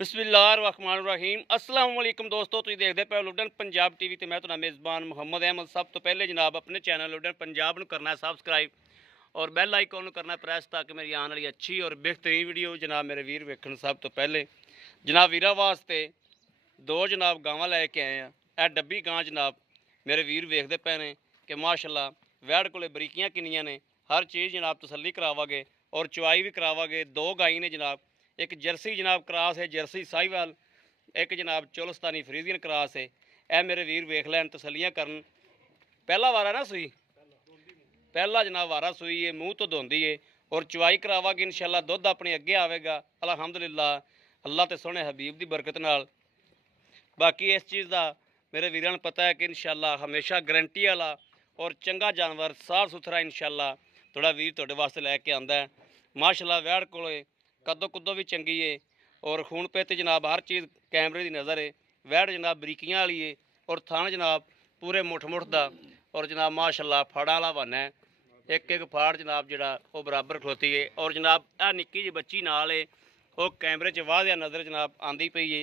बिस्मिल्लाहिर्रहमानिर्रहीम अस्सलाम वालेकुम दोस्तों, तुसीं देखदे पे लुडन पंजाब टीवी ते मैं तुहाडा मेज़बान मुहम्मद अहमद। सब तो पहले जनाब अपने चैनल लुडन पंजाब नूं करना है सबसक्राइब और बैल आइकन नूं करना प्रेस ताकि मेरी आने वाली अच्छी और बेहतरीन वीडियो जनाब मेरे वीर वेखण। सब तो पहले जनाब वीरां वास्ते दो जनाब गावां लैके आए हैं। यह डब्बी गां जनाब मेरे वीर वेखदे पे ने कि माशाअल्लाह वैड़ कोले बरीकियां किन्नियां ने। हर चीज़ जनाब तसल्ली करावांगे और चुआई भी करावांगे। दो गाई ने जनाब, एक जर्सी जनाब क्रास है, जर्सी साहिवाल, एक जनाब चोलस्तानी फ्रीजियन क्रास है। यह मेरे वीर वेख लैन तसलियां करन। पहला वारा ना सुई, पहला जनाब वारा सुई है, मूँह तो धोंदी है और चुआई करावांगे इंशाअल्लाह। दुध अपने अगे आवेगा अलहमदुलिल्लाह, अल्लाह ते सोहने हबीब की बरकत नाल। बाकी इस चीज़ का मेरे वीरां नूं पता है कि इंशाअल्लाह हमेशा गारंटी वाला और चंगा जानवर साफ सुथरा इंशाअल्लाह थोड़ा वीर तुहाडे वास्ते लैके आंदा है। माशाअल्लाह वैड़ कोले कदों कुदों भी चंगी है और खून पेत जनाब हर चीज़ कैमरे की नज़र है। वैड़ जनाब बरीकियां वाली है और थान जनाब पूरे मुठ मुठ दा और जनाब माशाअल्लाह फाड़ा वाला बन है। एक एक फाड़ जनाब जिहड़ा वो बराबर खलोती है और जनाब आ निक्की जी बच्ची नाल है, वो कैमरे च वाह नज़र जनाब आंदी पई है।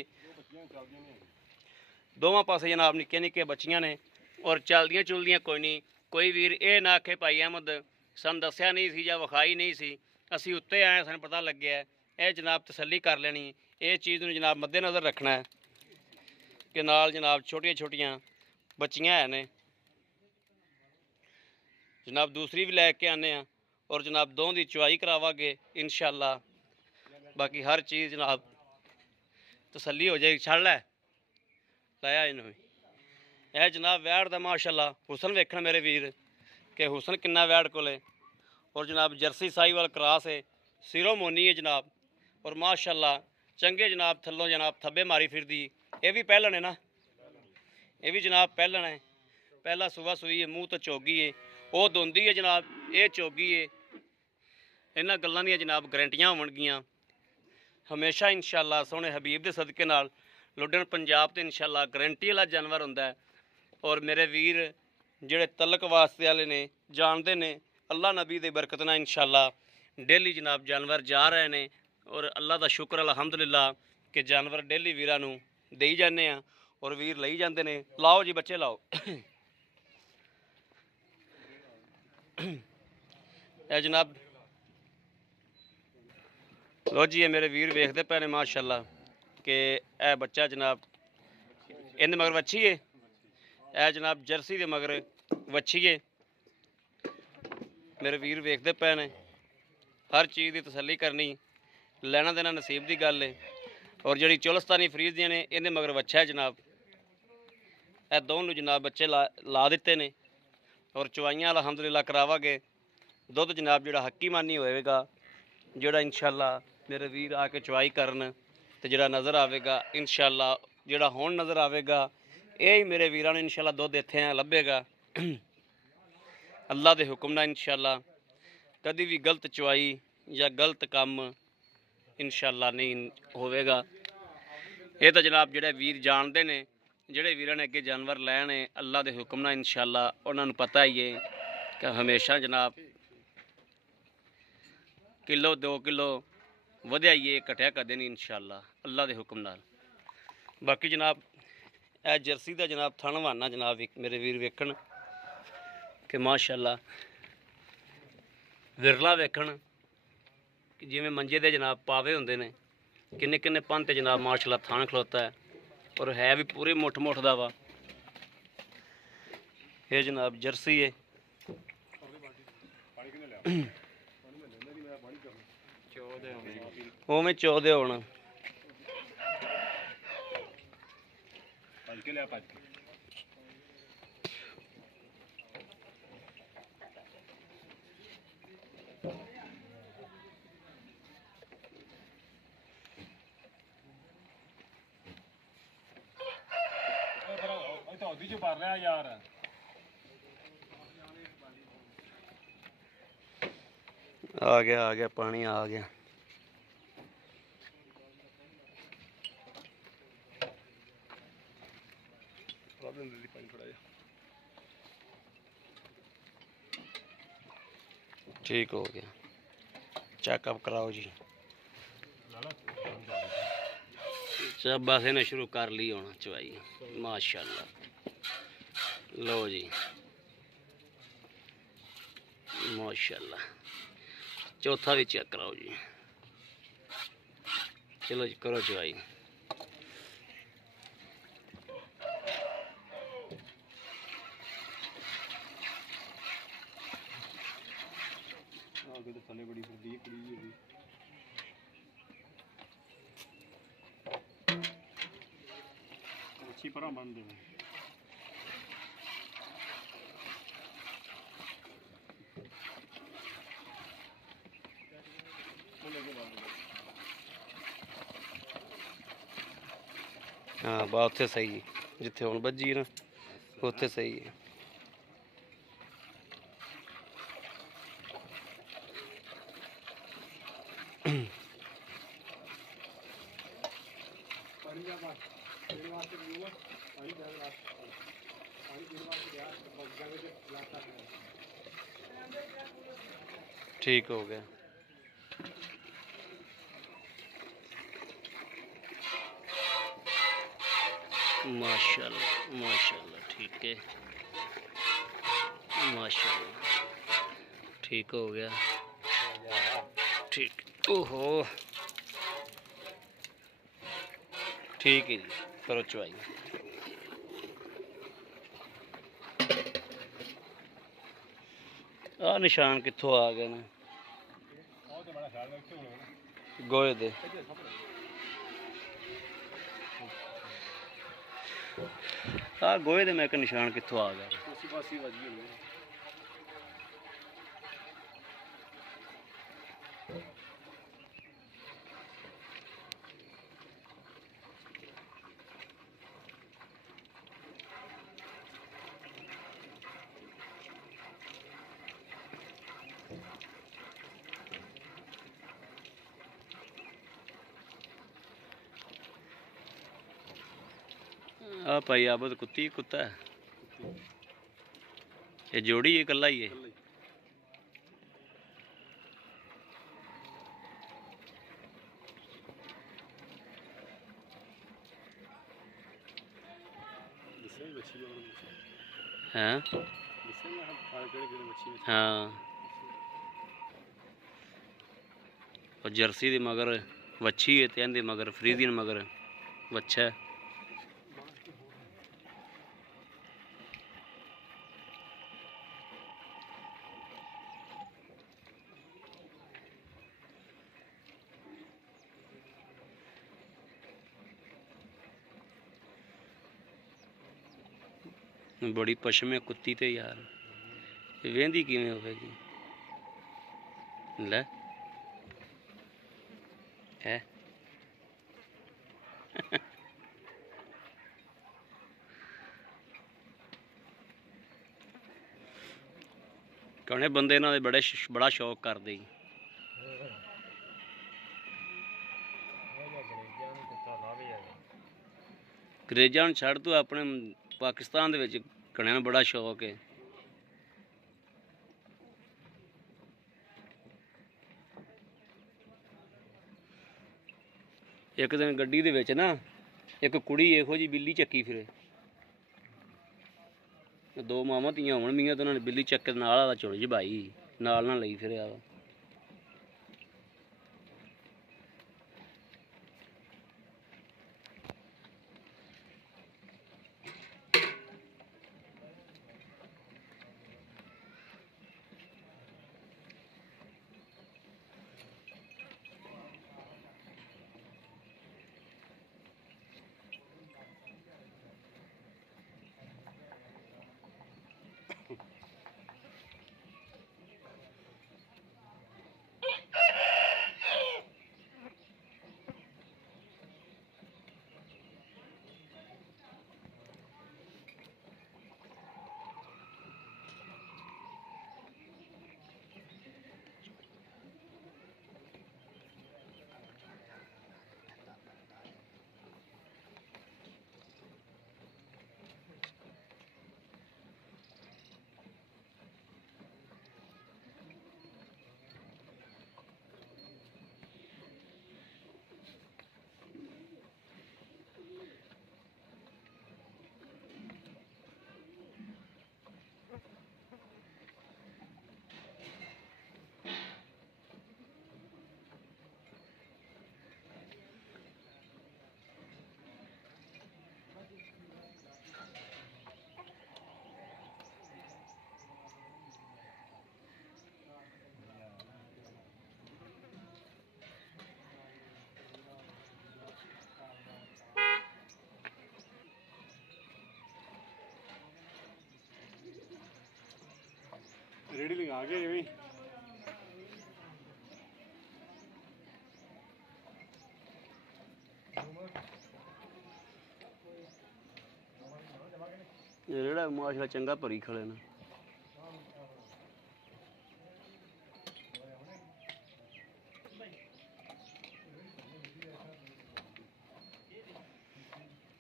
दोवां पासे जनाब निक्के निक्के बच्चियां ने और चलदियां चुलदियां कोई नहीं। कोई वीर ये ना आखे भाई अहमद सन दस्या नहीं सी जां विखाई नहीं सी, असी उत्ते आए सानूं पता लग्या है। यह जनाब तसल्ली कर लेनी, ये चीज़ नूं जनाब मद्देनज़र रखना है कि नाल जनाब छोटियां छोटियां बच्चियां है ने। जनाब दूसरी भी लैके आने और जनाब दों की चुआई करावांगे इंशाअल्लाह। बाकी हर चीज़ जनाब तसल्ली हो जाएगी। छड़ लै लाया इन्हों यह जनाब वैड़ दा माशाअल्लाह हुसन वेखण मेरे वीर कि हुसन किन्ना वैड़ कोले। और जनाब जर्सी साहिवाल क्रास है, सिरों मोनी है जनाब और माशाअल्लाह चंगे जनाब थल्लों जनाब थब्बे मारी फिरदी। ये भी पहलन है ना, ये भी जनाब पहलन है, पहला सुबह सुई है, मूँह तो चोगी है, वो दोंदी है जनाब, ये चोगी है। इन्हां गल्लां दी जनाब गारंटियां होवणगियां हमेशा इंशाअल्लाह सोहने हबीब के सदके नाल। लुडन पंजाब तो इंशाअल्लाह गारंटी वाला जानवर हुंदा है और मेरे वीर जिहड़े तलक वास्ते वाले ने जानते ने अल्लाह नबी की बरकत नाल इंशाअल्लाह डेली जनाब जानवर जा रहे हैं और अल्लाह का शुक्र अलहमदुलिल्लाह कि जानवर डेली वीरां नूं देई जाने और वीर लई जाते हैं। लाओ जी बच्चे लाओ। ए जनाब लो जी, ये मेरे वीर वेखते पे ने माशाअल्लाह कि यह बच्चा जनाब इन मगर वच्छी है। यह जनाब जर्सी के मगर वच्छी है। मेरे वीर वेखते पे ने हर चीज़ की तसल्ली करनी, लेना देना नसीब की गल है। और जी चोलस्तानी फरीद दी ने इन्हें मगर वच्छा है जनाब। यह दोनों जनाब बच्चे ला दिते ने और चुआइयां अलहमदुलिल्लाह करावांगे। दुध जनाब जिहड़ा हक्की मानी होएगा, जिहड़ा इंशाअल्लाह मेरे वीर आके चुआई करन ते जिहड़ा नज़र आवेगा इंशाअल्लाह, जिहड़ा हुण नज़र आवेगा यही मेरे वीरां नूं इंशाअल्लाह दुध इत्थे लभेगा। अल्लाह के हुक्म नाल इंशाअल्लाह कभी भी गलत चुआई या गलत काम इंशाअल्लाह नहीं होवेगा। ये तो जनाब जिहड़े वीर जानते ने, जिहड़े वीरां ने अगे जानवर लैने अल्लाह के हुक्म नाल इंशाअल्लाह उन्हां नूं पता ही है कि हमेशा जनाब किलो 2 किलो वधिया ही है, घटिया कदे नहीं इंशाअल्लाह अल्लाह के हुक्म नाल। बाकी जनाब यह जर्सी का जनाब थन वाना जनाब मेरे वीर वेखण कि माशाअल्लाह विरला वेखण कि जिवें मंजे दे जनाब पावे हुंदे ने, किन्ने किन्ने पंत जनाब माशाअल्लाह थान खलोता है और है भी पूरे मुठ मुठ दा वा। ये जनाब जर्सी है। उवें चौदे होना आ गया पानी आ गया। ठीक हो गया, चेकअप कराओ जी। शाबाश ने शुरू कर ली होना चवाई माशाल्लाह। लो जी माशाल्लाह। चौथा भी चेक कराओ जी। चलो जी करो चवाई। थले बड़ी फिरदी है कुड़ी भी अच्छी परा बन दे। हाँ बा उत्थे सही है जिथे हुण बज्जी ना उत्थे सही है। ठीक हो गया। माशाल्लाह माशाल्लाह ठीक है माशाल्लाह ठीक हो गया ठीक। ओहो ठीक है जी करो चवाई। आ निशान कित्थों आ गए ना गोए दे। आ गोए दे मैं निशान कित्थों आ गया। आ भाई आबद कुत्ती कुत्ता है ये जोड़ी है कल्ला ही है। हाँ हाँ और जर्सी दे मगर वच्छी है ते इंदे मगर फ्रीजियन मगर वच्छा है। बड़ी पशम है कुत्ती ते यार वेंदी किवें होवेगी ले है कहने बंदे इन्हां दे बड़ा शौक करदे ही। अंग्रेजां नूं छड्ड तू अपने पाकिस्तान दे विच कणियां नूं बड़ा शौक है। एक दिन गड्डी दे विच ना एक कुड़ी इहो जी बिल्ली चक्की फिरे दो मामा धीआं होण मियां ते उन्होंने बिल्ली चक्के नाल आला चुड़ जबाई नाल ना लई फिरिया वा। ਆ ਗਏ ਐਵੇਂ ਇਹ ਜਿਹੜਾ ਮਾਸ਼ਾ ਚੰਗਾ ਭਰੀ ਖਲੇ ਨਾ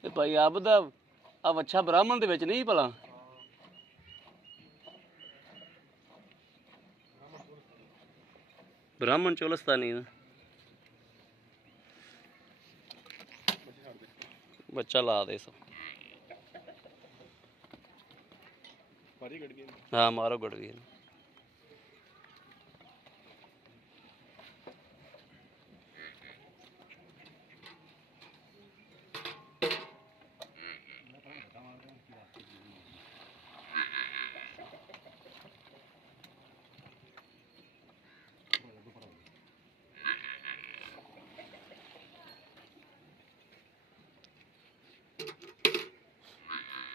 ਤੇ ਭਾਈ ਆਪ ਦਾ ਆ ਵੱਛਾ ਬ੍ਰਾਹਮਣ ਦੇ ਵਿੱਚ ਨਹੀਂ ਭਲਾ ਬ੍ਰਾਹਮਣ ਚੋਲਸਤਾਨੀ ਨਾ ਬੱਚਾ ਲਾ ਦੇ ਸੋ ਬਾਰੀ ਕੱਢ ਗਏ ਹਾਂ ਮਾਰੋ ਗੜ ਗਈ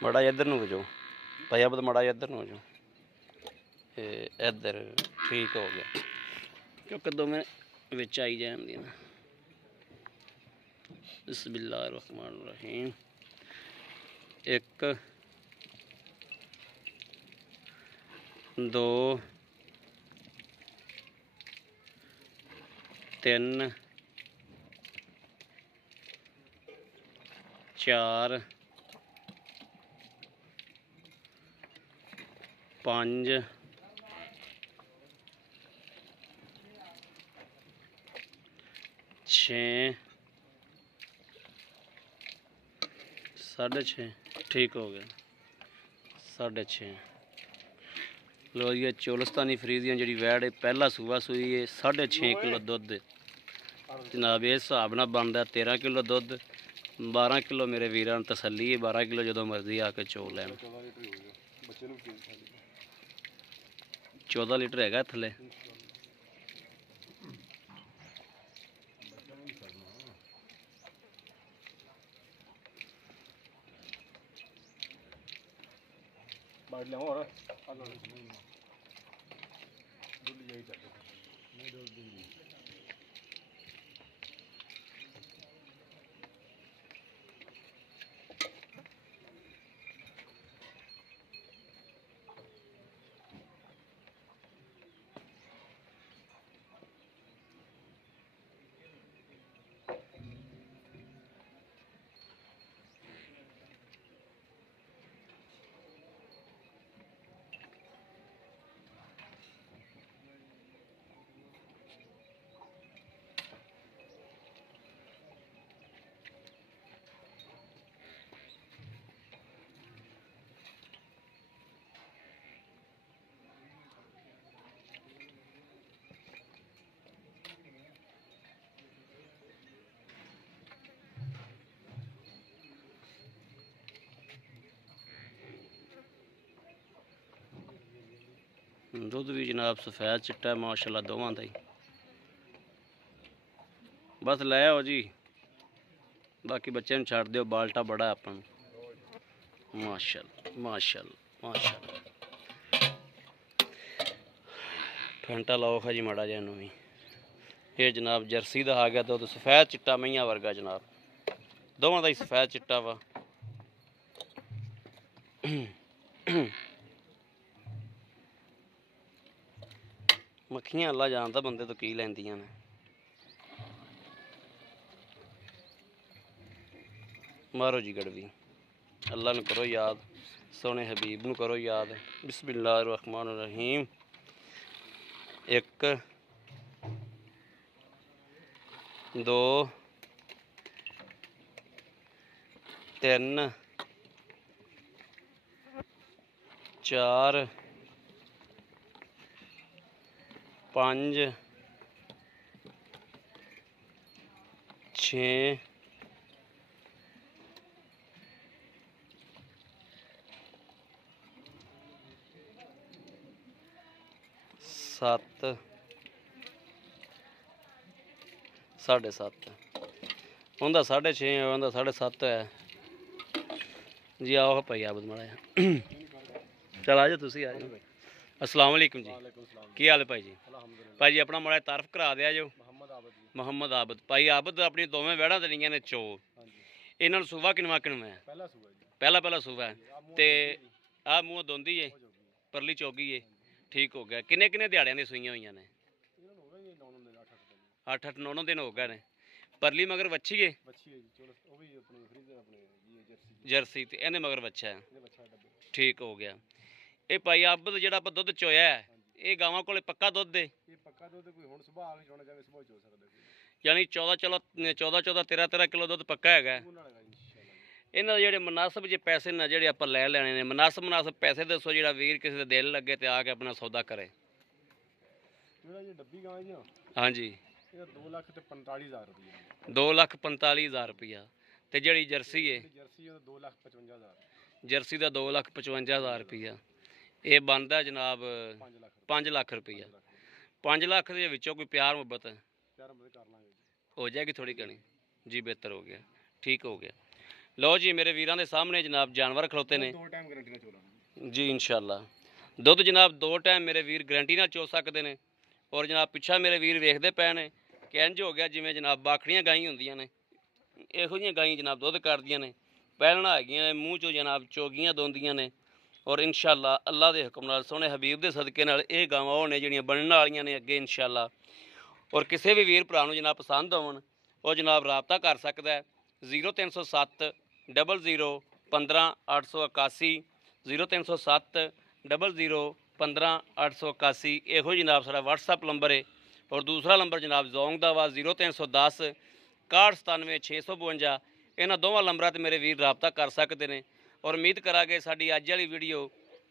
ਮੜਾ ਇੱਧਰ ਨੂੰ ਹੋ ਜਾਓ ਭਾਈ ਆਪ ਮੜਾ ਇੱਧਰ ਨੂੰ ਹੋ ਜਾਓ ਇਹ ਇੱਧਰ ਠੀਕ ਹੋ ਗਿਆ ਕਿਉਂਕਿ ਦੋਵੇਂ ਵਿੱਚ ਆਈ ਜਾਂਦੀਆਂ ਨੇ ਬਿਸਮਿਲ੍ਲਾਹਿਰ ਰਹਿਮਾਨਿਰ ਰਹੀਮ 1 2 3 4 5 6 6.5 ठीक हो गया 6.5 लो जी चोलस्तानी फ्रीजियां जी वैड़ है पहला सूबा सूई है 6.5 किलो दुध जनाब इस हिसाब नाल बनता 13 किलो दुध 12 किलो मेरे वीरां नूं तसल्ली है 12 किलो जो मर्जी आके चो लैन 14 लीटर हैगा थले बाढ़ लिया और दूध यही चल नहीं दूध दुध भी जनाब सफेद चिट्टा माशाल्लाह दोवां दा ही बस लै आओ जी बाकी बच्चे नूं छड्ड दिओ बाल्टा बड़ा अपन माशाल्लाह माशाल्लाह माशाल्लाह फंटा लाओ खा जी माड़ा जिहा नूं भी ये जनाब जर्सी दा आ गया दुध सफेद चिट्टा मईयां वर्गा जनाब दोवां दा ही सफेद चिट्टा वा मक्खियां अल्लाह जानदा बंदे तो की लैंदियां ने मारो जी गड़वी अल्लाह नूं करो याद सोने हबीब नूं करो याद बिस्मिल्लाहिर रहमानिर रहीम 1 2 3 4 5 6 7 7.5 ਉਹਦਾ 6.5 ਉਹਦਾ 7.5 ਹੈ ਜੀ ਆਓ ਭਾਈ ਆਬਦ ਮਾੜਾ ਚਲ ਆ ਜਾ ਤੁਸੀਂ ਆ ਜਾਓ अस्सलाम वालेकुम जी। वालेकुम सलाम। की हाल है भाई जी? अल्हम्दुलिल्लाह। भाई जी अपना माड़ा तारफ करा दिया जो। मोहम्मद आबद जी। ਮੁਹੰਮਦ ਆਬਦ ਭਾਈ ਆਬਦ ਆਪਣੀ ਦੋਵੇਂ ਵਹਿੜਾਂ ਦੇਣੀਆਂ ਨੇ ਚੋ। हाँ जी। ਇਹਨਾਂ ਨੂੰ ਸੂਬਾ ਕਿਨਵਾ ਕਿਨਵਾ ਹੈ? पहला सूबा जी। ਪਹਿਲਾ ਸੂਬਾ ਹੈ आ मुंह ਤੇ धोती जी, ਆਹ ਮੂੰਹ ਦੋਂਦੀ ਏ, हो जाऊगी। ਪਰਲੀ ਚੌਗੀ ਏ। ਠੀਕ ਹੋ ਗਿਆ। ਕਿੰਨੇ ਕਿੰਨੇ ਦਿਹਾੜਿਆਂ ਦੀ ਸੂਈਆਂ ਹੋਈਆਂ ਨੇ? इन्होंने हो गए ये 9 दिन 8 दिन। 8 9 ਦਿਨ ਹੋ ਗਏ ਨੇ। ਪਰਲੀ ਮਗਰ ਵੱਛੀ ਏ बच्ची है जी, चलो वो भी अपनी फ्रीजर अपने ये जर्सी जी। ਜਰਸੀ ਤੇ ਇਹਦੇ ਮਗਰ ਬੱਚਾ ਹੈ। ये बच्चा डब्बे। ਠੀਕ ਹੋ ਗਿਆ। ਇਹ ਭਾਈ ਆਬਦ ਜਿਹੜਾ ਆਪਾਂ ਦੁੱਧ ਚੋਇਆ ਹੈ ਇਹ ਗਾਵਾਂ ਕੋਲੇ ਪੱਕਾ ਦੁੱਧ ਏ, ये पक्का दूध कोई हुन सुबह आ के चोना जावे सुबह चो सकदा कोई। ਯਾਨੀ 14 13 ਕਿਲੋ ਦੁੱਧ ਪੱਕਾ ਹੈਗਾ ਹੈ। ਉਹਨਾਂ ਲਗਾ ਇੰਸ਼ਾਅੱਲਾ ਜੀ। ਇਹਨਾਂ ਦੇ ਜਿਹੜੇ ਮੁਨਾਸਬ ਜੇ ਪੈਸੇ ਨਾ ਜਿਹੜੇ ਆਪਾਂ ਲੈ ਲੈਣੇ ਨੇ, ਮੁਨਾਸਬ ਪੈਸੇ ਦੱਸੋ ਜਿਹੜਾ ਵੀਰ ਕਿਸੇ ਦੇ ਦਿਲ ਲੱਗੇ ਤੇ ਆ ਕੇ ਆਪਣਾ ਸੌਦਾ ਕਰੇ। ਜਿਹੜਾ ਇਹ ਡੱਬੀ ਗਾਂ ਜੀ ਨਾ, ਹਾਂਜੀ ਇਹਦਾ 2,45,000 ਰੁਪਏ। 2,45,000 ਰੁਪਇਆ। ਤੇ ਜਿਹੜੀ ਜਰਸੀ ਏ ਜਿਹੜੀ ਜਰਸੀ ਉਹਦਾ 2,55,000। ਜਰਸੀ ਦਾ 2,55,000 ਰੁਪਇਆ। ਇਹ ਬਣਦਾ ਜਨਾਬ 5 ਲੱਖ। 5 ਲੱਖ ਰੁਪਇਆ। 5 ਲੱਖ ਦੇ ਵਿੱਚੋਂ ਕੋਈ ਪਿਆਰ ਮੁਹੱਬਤ ਪਿਆਰ ਮਦਦ ਕਰ ਲਾਂਗੇ ਜੀ। ਹੋ ਜਾਏਗੀ ਥੋੜੀ ਘਣੀ ਜੀ। ਬਿਹਤਰ ਹੋ ਗਿਆ, ਠੀਕ ਹੋ ਗਿਆ। ਲਓ ਜੀ ਮੇਰੇ ਵੀਰਾਂ ਦੇ ਸਾਹਮਣੇ ਜਨਾਬ ਜਾਨਵਰ ਖਲੋਤੇ ਨੇ ਦੋ ਟਾਈਮ ਗਾਰੰਟੀ ਨਾਲ ਚੋਲਾਂਗੇ ਜੀ ਇਨਸ਼ਾਅੱਲਾ। ਦੁੱਧ ਜਨਾਬ 2 ਟਾਈਮ ਮੇਰੇ ਵੀਰ ਗਰੰਟੀ ਨਾਲ ਚੋ ਸਕਦੇ ਨੇ। ਔਰ ਜਨਾਬ ਪਿੱਛਾ ਮੇਰੇ ਵੀਰ ਵੇਖਦੇ ਪਏ ਨੇ ਕਿ ਇੰਝ ਹੋ ਗਿਆ ਜਿਵੇਂ ਜਨਾਬ ਬਾਖੜੀਆਂ ਗਾਈਆਂ ਹੁੰਦੀਆਂ ਨੇ, ਇਹੋ ਜਿਹੀਆਂ ਗਾਈਆਂ ਜਨਾਬ ਦੁੱਧ ਕੱਢਦੀਆਂ ਨੇ। ਪਹਿਲਣਾ ਹੈਗੀਆਂ ਨੇ, ਮੂੰਹ 'ਚੋਂ ਜਨਾਬ ਚੋਗੀਆਂ ਦੋਂਦੀਆਂ ਨੇ। ਔਰ ਇਨਸ਼ਾਅੱਲਾ ਅੱਲਾ ਦੇ ਹੁਕਮ ਨਾਲ ਸੋਹਣੇ ਹਬੀਬ ਦੇ ਸਦਕੇ ਨਾਲ ਇਹ ਗਾਵਾਂ ਉਹ ਨੇ ਜਿਹੜੀਆਂ ਬਣਨ ਵਾਲੀਆਂ ਨੇ ਅੱਗੇ ਇਨਸ਼ਾਅੱਲਾ। ਔਰ ਕਿਸੇ ਵੀ ਵੀਰ ਭਰਾ ਨੂੰ ਜਨਾਬ ਪਸੰਦ ਹੋਣ ਉਹ ਜਨਾਬ ਰਾਬਤਾ ਕਰ ਸਕਦਾ ਹੈ 0307 00 15 881 0307 00 15 881। ਇਹੋ ਜਨਾਬ ਸਾਡਾ WhatsApp ਨੰਬਰ ਹੈ। ਔਰ ਦੂਸਰਾ ਨੰਬਰ ਜਨਾਬ ਜ਼ੋਂਗ ਦਾ ਵਾ 0310 6197 652। ਇਹਨਾਂ ਦੋਵਾਂ ਨੰਬਰਾਂ 'ਤੇ ਮੇਰੇ ਵੀਰ ਰਾਬਤਾ ਕਰ ਸਕਦੇ ਨੇ। ਔਰ ਉਮੀਦ ਕਰਾਂਗੇ ਸਾਡੀ ਅੱਜ ਵਾਲੀ ਵੀਡੀਓ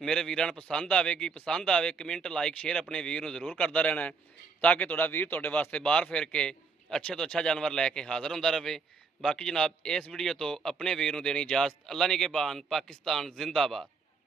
ਮੇਰੇ ਵੀਰਾਂ ਨੂੰ ਪਸੰਦ ਆਵੇਗੀ। ਪਸੰਦ ਆਵੇ ਕਮੈਂਟ ਲਾਈਕ ਸ਼ੇਅਰ ਆਪਣੇ ਵੀਰ ਨੂੰ ਜ਼ਰੂਰ ਕਰਦਾ ਰਹਿਣਾ ਹੈ ਤਾਂ ਕਿ ਤੁਹਾਡਾ ਵੀਰ ਤੁਹਾਡੇ ਵਾਸਤੇ ਬਾਹਰ ਫਿਰ ਕੇ ਅੱਛੇ ਤੋਂ ਅੱਛਾ ਜਾਨਵਰ ਲੈ ਕੇ ਹਾਜ਼ਰ ਹੁੰਦਾ ਰਹੇ। ਬਾਕੀ ਜਨਾਬ ਇਸ ਵੀਡੀਓ ਤੋਂ ਆਪਣੇ ਵੀਰ ਨੂੰ ਦੇਣੀ ਇਜਾਜ਼ਤ। ਅੱਲਾ ਨਿਗਹਿਬਾਨ। ਪਾਕਿਸਤਾਨ ਜ਼ਿੰਦਾਬਾਦ।